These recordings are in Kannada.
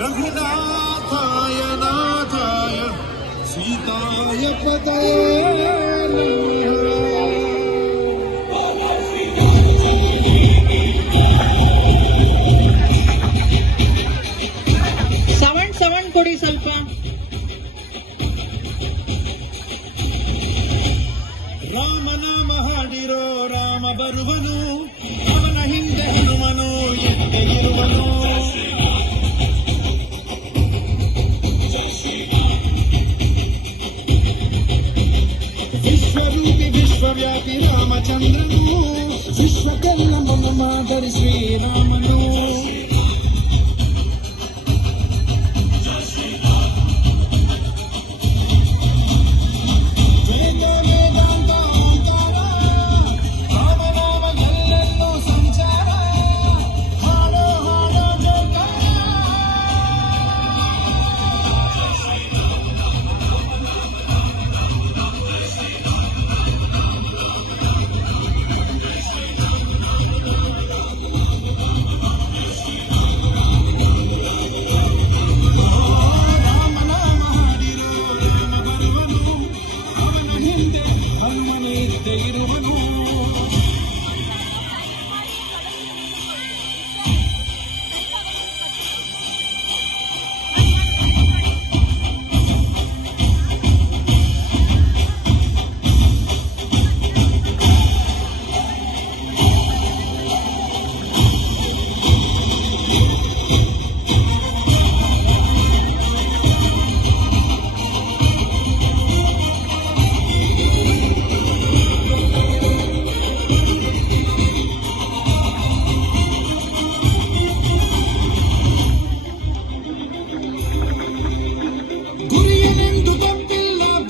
रघुनाथाय नाथाय सीताय पतये ಸವಣ್ ಕೊಡಿ ಸ್ವಲ್ಪ. ರಾಮನಾಮ ಹಾಡಿರೋ ರಾಮ ಬರುವನು, ಅವನ ಹಿಂದೆ ಹನುಮನು ಹಿಂದೆ ಇರುವನು. ವಿಶ್ವರೂಪಿ ವಿಶ್ವವ್ಯಾಪಿ ರಾಮಚಂದ್ರನು, ವಿಶ್ವಕ್ಕೆಲ್ಲ ಮಾದರಿ ಶ್ರೀರಾಮನು.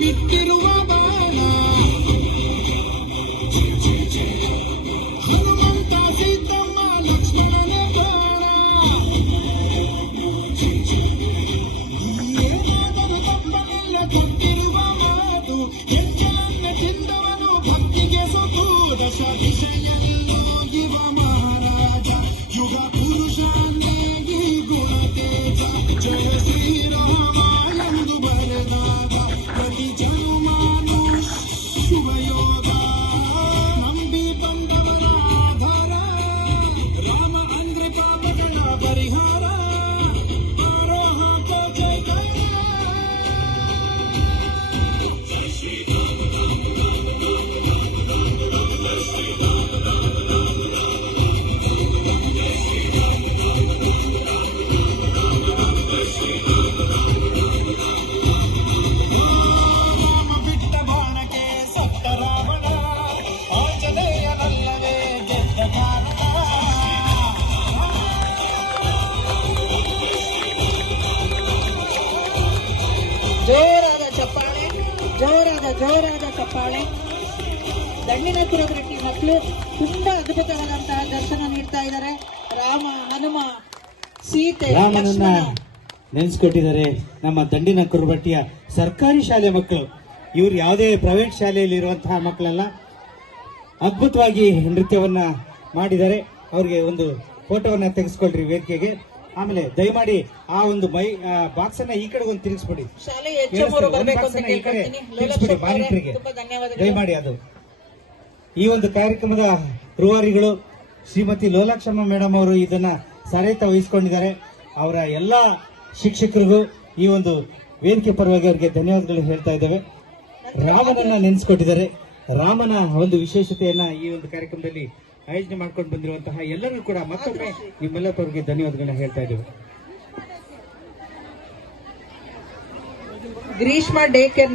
ಬಿಟ್ಟಿರುವ ಬಾಣ ಹನುಮಂತ ಸೀತಮ್ಮ ಲಕ್ಷ್ಮಣನ ಬಾಣ. ಏನಾದರೂ ತಪ್ಪನೆಲ್ಲ ಕೊಟ್ಟಿರುವ ಮಾತು, ಹೆಚ್ಚಳನ್ನ ತಿಂದವನು ಭಕ್ತಿಗೆ ಸೊತು. ದಶ ದಿಶೆಯಲ್ಲೋ ಯುವ ಮಹಾರಾಜ, ಯುಗ ಪುರುಷಾಂಗಿ ಗುಣ ತೇಜ. ಜಯ ಶ್ರೀರಾಮ ಎಂದು ಬರೆದಾಗ ಪ್ರತಿ ಜನ್ಮನು ಶುಭಯೋಗ. ನಂಬಿ ಬಂದವರ ಆಧಾರ, ರಾಮ ಅಂದ್ರೆ ಪಾಪಗಳ ಪರಿಹಾರ. ಆರೋಹ ಜಯ ಜೋರಾದ ಚಪ್ಪಾಳೆ. ದಂಡಿನಪುರ ಗಟ್ಟಿ ಮಕ್ಕಳು ತುಂಬಾ ಅದ್ಭುತವಾದಂತಹ ದರ್ಶನ ನೀಡ್ತಾ ಇದ್ದಾರೆ. ರಾಮ ಹನುಮ ಸೀತೆ ರಾಮನನ್ನ ನೆನೆಸ್ಕೊಟ್ಟಿದ್ದಾರೆ ನಮ್ಮ ದಂಡಿನ ಕುರುಬಟ್ಟಿಯ ಸರ್ಕಾರಿ ಶಾಲೆ ಮಕ್ಕಳು. ಇವ್ರು ಯಾವುದೇ ಪ್ರೈವೇಟ್ ಶಾಲೆಯಲ್ಲಿ ಇರುವಂತಹ ಮಕ್ಕಳೆಲ್ಲ ಅದ್ಭುತವಾಗಿ ನೃತ್ಯವನ್ನ ಮಾಡಿದ್ದಾರೆ. ಅವ್ರಿಗೆ ಒಂದು ಫೋಟೋವನ್ನ ತೆಗೆಸ್ಕೊಳ್ರಿ ವೇದಿಕೆಗೆ. ಆಮೇಲೆ ದಯಮಾಡಿ ಆ ಒಂದು ಬಾಕ್ಸ್ ಅನ್ನ ಈ ಕಡೆ ಒಂದು ತಿರುಗಿಸ್ಬಿಡಿ, ದಯಮಾಡಿ. ಅದು ಈ ಒಂದು ಕಾರ್ಯಕ್ರಮದ ರೂವಾರಿಗಳು ಶ್ರೀಮತಿ ಲೋಲಾಕ್ಷಮ್ಮ ಮೇಡಮ್ ಅವರು ಇದನ್ನ ಸಾರಥ್ಯ ವಹಿಸಿಕೊಂಡಿದ್ದಾರೆ. ಅವರ ಎಲ್ಲ ಶಿಕ್ಷಕರಿಗೂ ಈ ಒಂದು ವೇದಿಕೆ ಪರವಾಗಿ ಅವರಿಗೆ ಧನ್ಯವಾದಗಳು ಹೇಳ್ತಾ ಇದ್ದೇವೆ. ರಾಮನನ್ನ ನೆನೆಸ್ಕೊಟ್ಟಿದ್ದಾರೆ. ರಾಮನ ಒಂದು ವಿಶೇಷತೆಯನ್ನ ಈ ಒಂದು ಕಾರ್ಯಕ್ರಮದಲ್ಲಿ ಆಯೋಜನೆ ಮಾಡ್ಕೊಂಡು ಬಂದಿರುವಂತಹ ಎಲ್ಲರಿಗೂ ಕೂಡ ಮತ್ತೊಮ್ಮೆ ನಿಮ್ಮೆಲ್ಲರಿಗೆ ಧನ್ಯವಾದಗಳನ್ನ ಹೇಳ್ತಾ ಇದ್ದೇವೆ. Greeshma day care